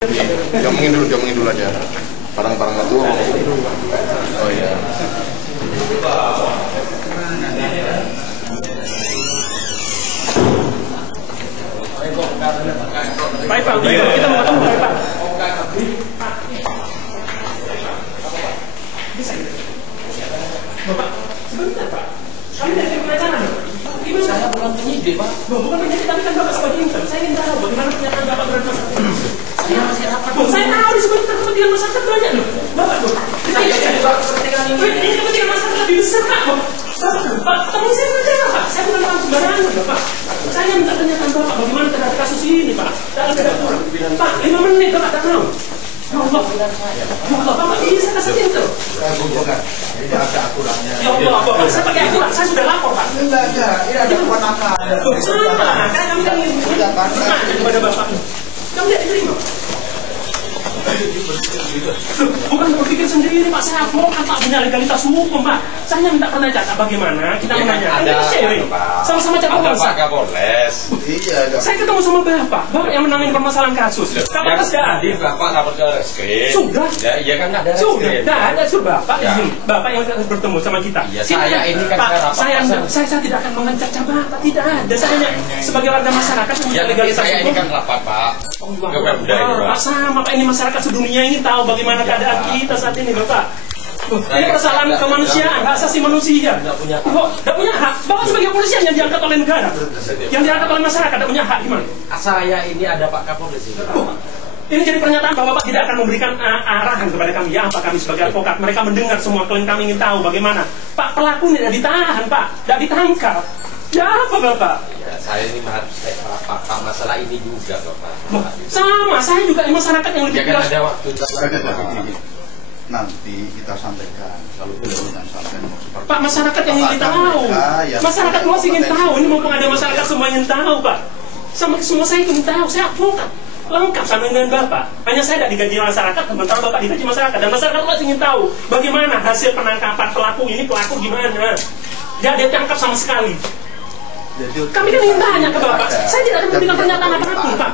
Diomongin dulu aja. Barang-barang itu. Oh iya. Baik Pak, kita mau ketemu Baik Pak. Bisa gitu? Bapak, sebentar Pak. Kami dari perencanaan. Gimana? Saya bukan penyidik Pak. Bukan penyidik, tapi kan Bapak sebagai intern. Saya ingin tahu bagaimana pernyataan Bapak terhadap masyarakat. Saya tahu di sebuah kepentingan masyarakat banyak loh. Bapak loh. Ini kepentingan masyarakat lebih besar Pak. Bapak, teman saya saja Pak. Saya bukan orang sembarangan Bapak. Saya minta pernyataan Bapak bagaimana terhadap kasus ini Pak. Tidak kurang. Pak, 5 menit Bapak tak tahu. Ya Allah, Bapak bisa kasih pintu. Ini ada aturannya. Ya Allah, Bapak, saya pakai aturan. Saya sudah lapor Pak. Enggak, ini ada kewenangan. Sama, kami kan ingin kepada Bapak. Kamu tidak diterima. Bukan berpikir sendiri Pak, saya advokat Pak, punya legalitas hukum Pak. Saya minta pernyataan bagaimana kita menanyakan, kita sharing sama-sama cara bangsa. Ada Pak Kapolres. Iya. Saya ketemu sama Bapak yang menangani permasalahan kasus. Kapolres sudah ada. Bapak lapor ke reskrim. Sudah. Ya, iya kan ada. Sudah, ada Bapak izin. Bapak yang bertemu sama kita. Iya, saya ini kan Pak, saya tidak akan mengancam Bapak, tidak ada. Saya hanya sebagai warga masyarakat yang punya legalitas saya ini hukum. kan lapor Pak. Pak sama Pak, ini masyarakat sedunia ini tahu bagaimana keadaan kita saat ini Bapak. Ini persoalan kemanusiaan, hak asasi manusia. Tidak punya hak. Bapak sebagai polisian yang diangkat oleh negara, yang diangkat oleh masyarakat, tidak punya hak gimana? Saya ini ada Pak Kapolres ini. Ini jadi pernyataan bahwa Bapak tidak akan memberikan arahan kepada kami. Ya, apa kami sebagai advokat? Mereka mendengar semua klaim kami, ingin tahu bagaimana. Pak, pelaku tidak ditahan Pak, tidak ditangkap. Ya apa Bapak? Ya, saya ini harus Pak masalah ini juga Bapak. Sama, saya juga masyarakat yang lebih jelas. Ada waktu nanti kita sampaikan kalau beliau dengan sampaikan Pak, masyarakat yang ingin tahu. Masyarakat luas ingin tahu. Ini mumpung ada masyarakat semua ingin tahu Pak. Semua saya ingin tahu. Saya advokat lengkap sama dengan Bapak. Hanya saya tidak digaji masyarakat, sementara Bapak digaji masyarakat. Dan masyarakat luas ingin tahu bagaimana hasil penangkapan pelaku ini, pelaku gimana. Dia ditangkap sama sekali. Kami kan ingin tanya ke Bapak. Saya tidak akan memberikan pernyataan apapun Pak.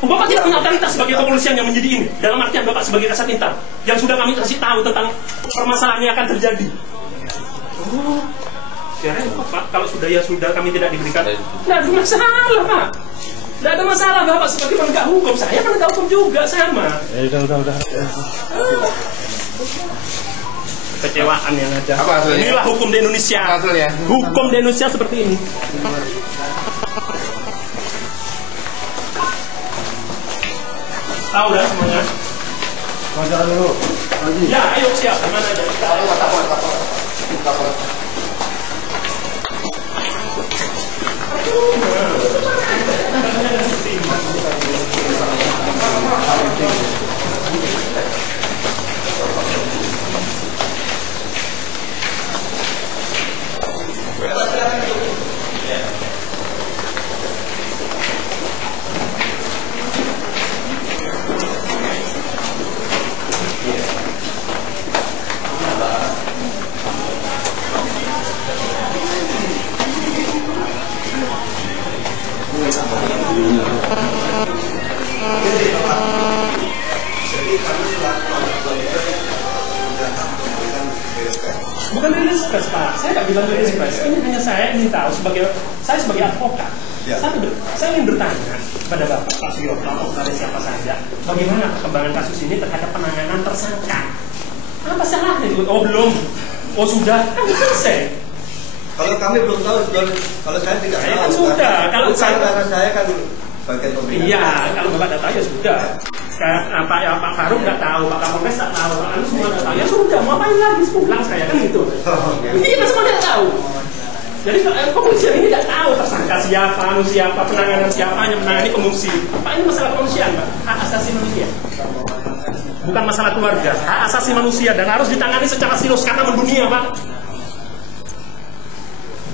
Bapak tidak punya otoritas sebagai kepolisian yang menjadi ini. Dalam artian Bapak sebagai kasat intel yang sudah kami kasih tahu tentang permasalahan yang akan terjadi. Oh, ya Pak, kalau sudah ya sudah, kami tidak diberikan. Tidak ada masalah Pak. Tidak ada masalah Bapak sebagai penegak hukum. Saya penegak hukum juga sama. Udah. Kecewaan yang ada. Apa hasilnya? Inilah hukum di Indonesia. Apa hasilnya? Hukum di Indonesia seperti ini. Tahu dah semuanya? Wawancara dulu. Ya, ayo siap. Gimana aja? Bukan rilis press Pak, saya nggak bilang rilis press. Ini hanya saya ingin tahu sebagai advokat. Saya ingin bertanya kepada Bapak, Pak Suyoto, kepada siapa saja, bagaimana perkembangan kasus ini terhadap penanganan tersangka? Apa salahnya itu? Oh belum, oh sudah, kan selesai. Kalau kami belum tahu, kalau saya tidak tahu. Kan sudah, kalau karena saya kan bagian pemerintah. Iya, kalau Bapak tidak tahu ya sudah. Pak Farouk nggak tahu, Pak Kapolres nggak tahu, Pak semua nggak tahu. Ya sudah, mau apain lagi? Pulang saya kan gitu. Ini semua tidak tahu. Jadi kepolisian ini tidak tahu tersangka siapa, penanganan siapa, hanya menangani pengungsi. Pak, ini masalah kemanusiaan Pak, hak asasi manusia. Bukan masalah keluarga, hak asasi manusia dan harus ditangani secara serius karena mendunia Pak.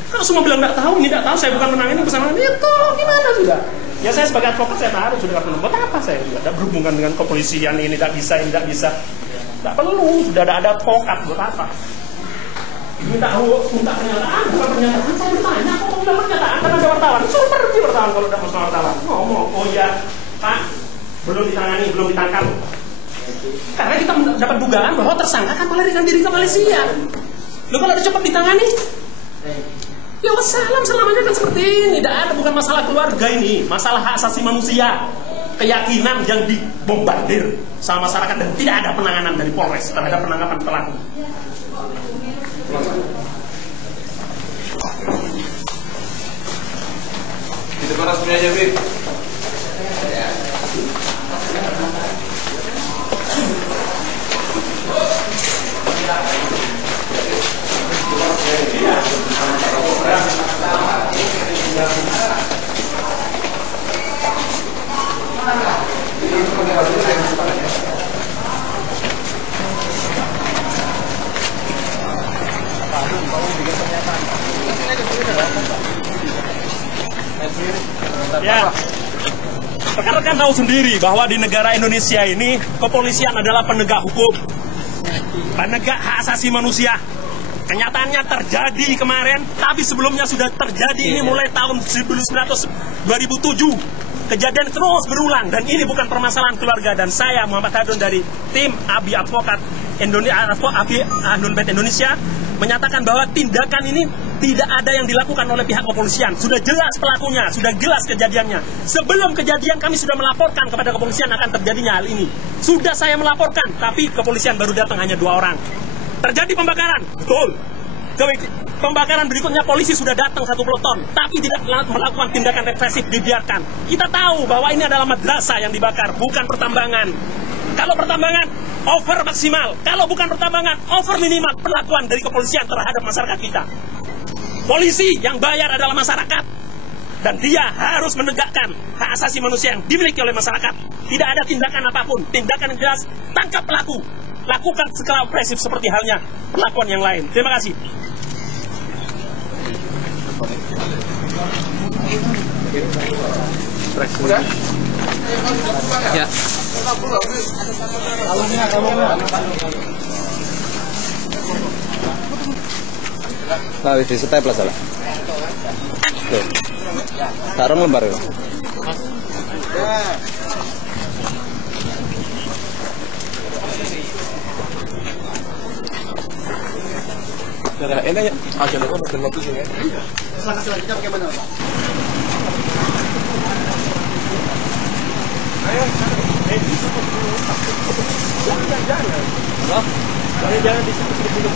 Kalau semua bilang tidak tahu, saya bukan menangani bersama itu, gimana sudah? Ya saya sebagai advokat saya taruh sudah nggak perlu. Buat apa saya juga? Tidak berhubungan dengan kepolisian ini tidak bisa, ini tidak bisa. Tidak perlu, sudah ada advokat buat apa? Minta pernyataan, bukan pernyataan. Saya bertanya, kok bilang pernyataan? Karena ada wartawan. Suruh pergi wartawan kalau tidak mau wartawan. Ngomong, oh ya Pak, belum ditangani, belum ditangkap. Karena kita mendapat dugaan bahwa tersangka akan melarikan diri ke Malaysia. Loh, kalau udah cepat ditangani, ya wassalam, selamanya kan seperti ini. Tidak ada, bukan masalah keluarga ini, masalah hak asasi manusia, keyakinan yang dibombardir sama masyarakat dan tidak ada penanganan dari Polres terhadap penangkapan pelaku. Di depan resmi aja, Bib. Ya, rekan-rekan tahu sendiri bahwa di negara Indonesia ini kepolisian adalah penegak hukum, penegak hak asasi manusia. Kenyataannya terjadi kemarin, tapi sebelumnya sudah terjadi ini mulai tahun 2007. Kejadian terus berulang dan ini bukan permasalahan keluarga. Dan saya Muhammad Hadun dari tim Abi Advokat Indonesia menyatakan bahwa tindakan ini tidak ada yang dilakukan oleh pihak kepolisian. Sudah jelas pelakunya, sudah jelas kejadiannya. Sebelum kejadian kami sudah melaporkan kepada kepolisian akan terjadinya hal ini. Sudah saya melaporkan, tapi kepolisian baru datang hanya 2 orang. Terjadi pembakaran, betul. Pembakaran berikutnya polisi sudah datang 1 peleton, tapi tidak melakukan tindakan represif, dibiarkan. Kita tahu bahwa ini adalah madrasah yang dibakar, bukan pertambangan. Kalau pertambangan, over maksimal. Kalau bukan pertambangan, over minimal perlakuan dari kepolisian terhadap masyarakat kita. Polisi yang bayar adalah masyarakat, dan dia harus menegakkan hak asasi manusia yang dimiliki oleh masyarakat. Tidak ada tindakan apapun, tindakan yang jelas, tangkap pelaku. Lakukan skala opresif seperti halnya perlakuan yang lain. Terima kasih. Ya. Nah, di step lah salah. Tuh. Taruh lembar ya. Enak ya? Aja lo kan waktu sini ya. Selanjutnya bagaimana, Pak? Ayo, jangan di situ dulu.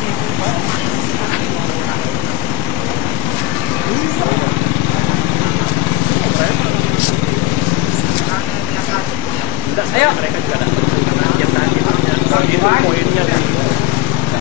Ayo. Mereka juga ada. Yang tadi poin